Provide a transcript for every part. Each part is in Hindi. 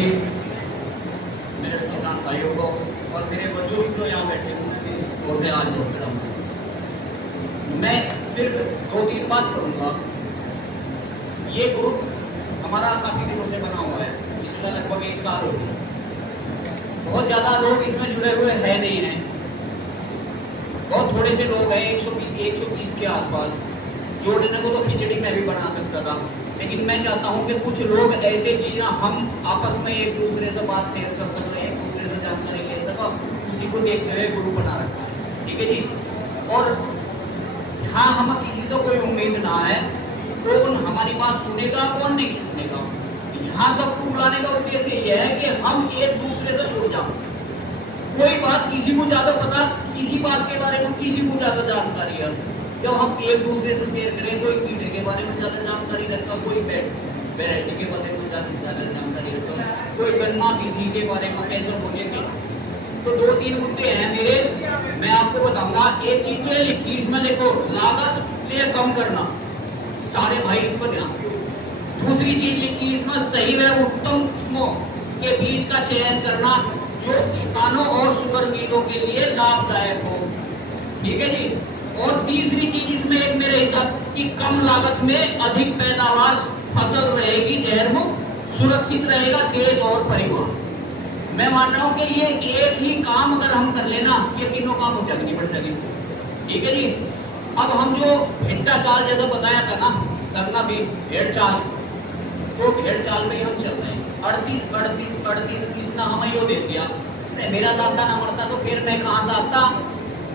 भाई, मेरे किसान भाइयों को और मेरे बुजुर्ग जो यहाँ बैठे हैं उनसे आज जोड़ रहा हूँ। मैं सिर्फ 2-3 बात करूँगा। ये ग्रुप हमारा काफ़ी दिनों से बना हुआ है, इसमें लगभग 1 साल हो गया। बहुत ज़्यादा लोग इसमें जुड़े हुए हैं नहीं हैं, बहुत थोड़े से लोग हैं, 120 के आसपास। जोड़ने को तो खिचड़ी में भी बना सकता था, लेकिन मैं चाहता हूं कि कुछ लोग ऐसे चीज़ें हम आपस में एक दूसरे से बात शेयर कर सकें, एक दूसरे से जानकारी ले सकें, उसी को देखते हुए ग्रुप बना रखा है। ठीक है जी। और हाँ, हम किसी से कोई उम्मीद ना है, कौन हमारी बात सुनेगा कौन नहीं सुनेगा। यहाँ सबको बुलाने का उद्देश्य यह है कि हम एक दूसरे से जुड़ जाओ। कोई बात किसी को ज्यादा पता, किसी बात के बारे में किसी को ज्यादा जानकारी है, जब हम एक दूसरे से शेयर करें, कोई कीड़े के बारे में ज्यादा जानकारी रखता, कोई वैरायटी के बारे में ज्यादा जानकारी रखता, कोई गन्ना विधि के बारे में कैसे बोलेंगे। तो 2-3 मुद्दे हैं मेरे, मैं आपको बताऊंगा। एक चीज तो लिखी इसमें, देखो, लागत लिए कम करना, सारे भाई इस पर ध्यान। दूसरी चीज लिखी इसमें, सही व उत्तम किस्मों के बीज का चयन करना जो किसानों और शुगर मिलों के लिए लाभदायक हो। ठीक है जी। और तीसरी चीज इसमें एक मेरे हिसाब कि कम लागत में अधिक पैदावार फसल रहेगी, जहर मुक्त, सुरक्षित रहेगा देश और परिवार। मैं मान रहा हूं कि ये एक ही काम अगर हम कर लेना, ये तीनों काम हो जाएंगे, बढ़ जाएंगे। ठीक है जी। अब हम जो भेड़ा चाल जैसा बताया था ना, करना भी भेड़ चाल, तो भेड़ चाल में ही हम चल रहे हैं। 38 किसना हमें यो दे दिया। मेरा दादा ना मरता तो फिर मैं कहाँ से आता,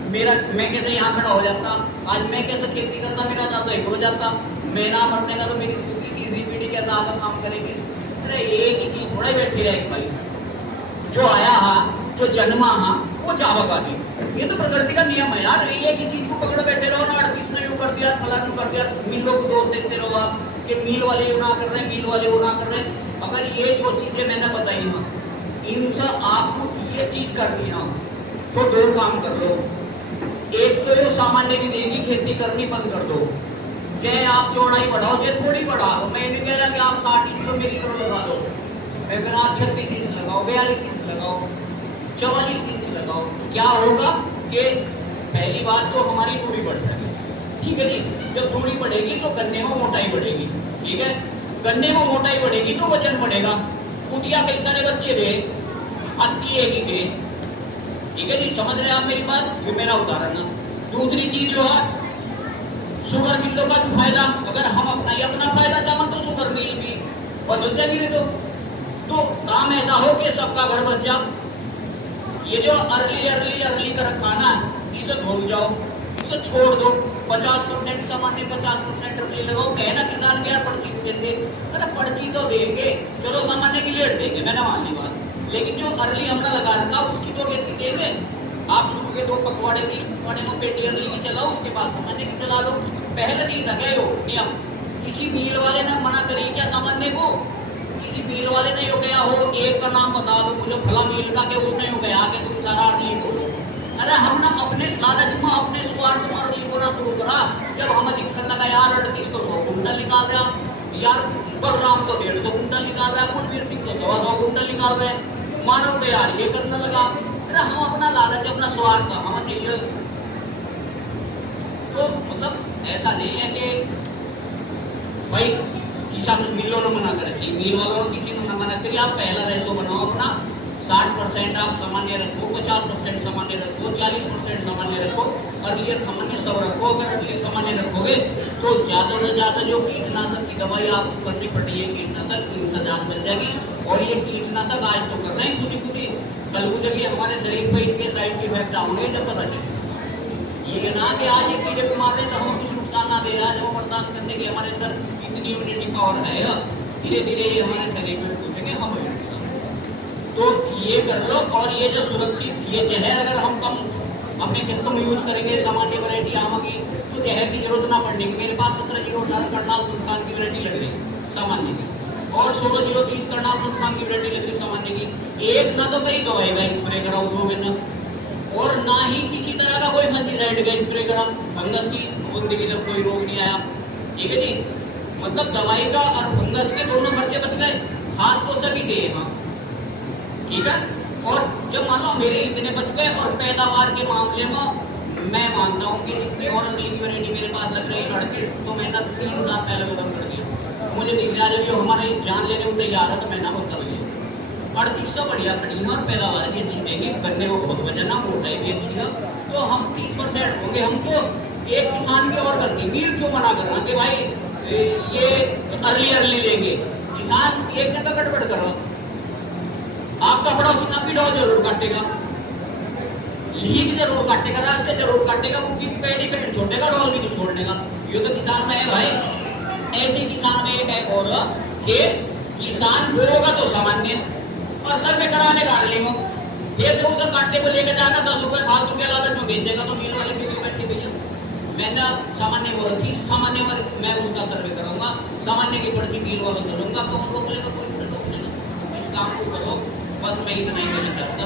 मैं कैसे यहाँ खड़ा हो जाता, आज मैं कैसे खेती करता, मेरा दादा एक हो जाता। मैं ना मरने का तो मेरी दूसरी तीसरी पीढ़ी कैसे आगे काम करेगी। अरे एक ही चीज थोड़ा ही बैठी रहेगी भाई, जो आया हा, जो जन्मा हा, वो जावगा नहीं। ये तो प्रकृति का नियम है यार। एक ही चीज को पकड़ बैठे रहो ना, 38 ने यूं कर दिया, फलाना कर दिया, मिलों को दोष देते रहो आप कि मिल वाले यूं ना कर रहे, मिल वाले वो ना कर रहे। अगर ये जो चीजें मैंने बताई ना, इनसे आपको ये चीज करनी ना, तो 2 काम कर लो। एक तो ये सामान्य की देगी खेती करनी बंद कर दो, चाहे आप चौड़ाई बढ़ाओ चाहे थोड़ी बढ़ाओ। मैं नहीं कह रहा कि आप 60 इंच तो मेरी तरह लगा दो, मैं कह रहा आप 36 इंच लगाओ, 42 इंच लगाओ, 44 इंच लगाओ। क्या होगा कि पहली बात तो हमारी दूरी बढ़ जाएगी। ठीक है जी। जब दूरी बढ़ेगी तो गन्ने में मोटाई बढ़ेगी। ठीक है, गन्ने में मोटाई बढ़ेगी तो वजन बढ़ेगा। कुटिया कई सारे बच्चे दे, अति एक ही दे। ठीक है जी, समझ रहे आप मेरी बात, ये मेरा उदाहरण है। दूसरी चीज जो है, शुगर मिलों का फायदा, अगर हम अपना फायदा चाहें तो शुगर मिल भी बदल जाएगी। तो काम ऐसा हो कि सबका घर बस जाओ। ये जो अर्ली का खाना है, इसे भूल जाओ, इसे छोड़ दो। 50% सामान्य, 50% अर्ली लगाओ। कहना किसान क्या पर्ची देंगे, अरे पर्ची तो देंगे, चलो सामान्य की लेट देंगे, मैंने मान ली बात, लेकिन जो अर्ली हमने लगा रखा उसकी तो खेती देंगे। आप शुरू के 2 पखवाड़े 3 पखवाड़े में पेटी अर्ली की चलाओ, उसके बाद सामान्य की चला लो। पहले दिन लगे हो नियम, किसी मिल वाले ने मना करी क्या सामान्य को? किसी मिल वाले ने यो गया हो, एक का नाम बता दो मुझे, फला मिल का के उसने यो गया कि तुम सारा अर्ली बोलो। अरे हमने अपने लालच में, अपने स्वार्थ में अर्ली बोलना शुरू करा। जब हम दिक्कत लगा यार 38 तो 100 कुंटल निकाल रहा, यार बलराम तो 150 कुंटल निकाल रहा है, कुलवीर सिंह तो 100 कुंटल निकाल रहे हैं, मानव तो यार ये करने लगा। अरे हम अपना लालच, अपना स्वार्थ हमें चाहिए। तो मतलब ऐसा नहीं है कि भाई किसान मिलों ने मना करे, मिल वालों ने किसी ने मना करिए। आप पहला रेशो बनाओ अपना, 60% आप सामान्य रखो, 50% सामान्य रखो, 40% सामान्य रखो, अर्लियर सामान्य सब रखो। अगर अर्लियर सामान्य रखोगे तो ज्यादा से ज्यादा जो कीटनाशक की दवाई आपको करनी पड़ती है, कीटनाशक 3,000 मिल जाएगी। और ये कीटनाशक आज तो कर रहे हैं खुशी, कल को जब ये हमारे शरीर पर इनके साइड इफेक्ट आएंगे जब पता चले। ये ना कि आज ये कीड़े को मार रहे तो हमें कुछ नुकसान ना दे रहा है, जब बर्दाश्त करने की हमारे अंदर इतनी इम्यूनिटी पावर है, धीरे धीरे ये हमारे शरीर में पूछेंगे हमें नुकसान। तो ये कर लो। और ये जो सुरक्षित ये जहर अगर हम कम अपने खेतों में यूज करेंगे, सामान्य वैरायटी आम की, तो जहर की जरूरत ना पड़ने की। मेरे पास 1708 करनाल संस्थान की वैरायटी लग रही सामान्य की, और 1630 करनाल संस्थान की वैरायटी लग रही सामान्य की। एक ना तो कहीं दवाई का स्प्रे करा उसमें मैंने, और ना ही किसी तरह का कोई फंजीसाइड का स्प्रे करा। फंगस की बूंदी की जब कोई रोग नहीं आया। ठीक है जी, मतलब दवाई का और फंगस के दोनों खर्चे बच गए। खाद तो सभी दिए, हाँ ठीक है। और जब मानो मेरे इतने बच गए और पैदावार के मामले में मैं मानता हूँ कि जितनी और लिक्विडिटी मेरे पास लग रही है 38, तो मैंने 3 साल पहले खत्म कर दिया। मुझे दिख रहा है जो हमारे जान लेने को तैयार है तो मैं ना कर लिया। 38 बढ़िया खड़ी है और पैदावार भी अच्छी देगी, गन्ने को बहुत वजन है, मोटाई भी अच्छी है, तो हम 30% होंगे। हम तो एक किसान की और गलती, मील क्यों मना कर रहा कि भाई ये अर्ली लेंगे, किसान एक घंटा गड़बड़ करो, आपका बड़ा उसना भी डॉल जरूर काटेगा, लीक जरूर काटेगा, रास्ते जरूर काटेगा, उनकी पेड़ी पे छोड़ेगा, डॉल भी नहीं छोड़ने का। ये तो किसान में है भाई। ऐसे किसान में एक है और कि किसान बोएगा तो सामान्य और सर्वे कराने का अर्ली में, ये तो उसे काटने को लेकर जाएगा 10 रुपए फालतू के लालच में बेचेगा, तो मील वाले की बैठे भैया मैंने सामान्य बोला कि सामान्य मैं उसका सर्वे करूंगा, सामान्य की पर्ची मील वालों करूंगा, तो उनको बोलेगा कोई रोक लेगा, इस काम को करो। बस मैं इतना ही कहना चाहता।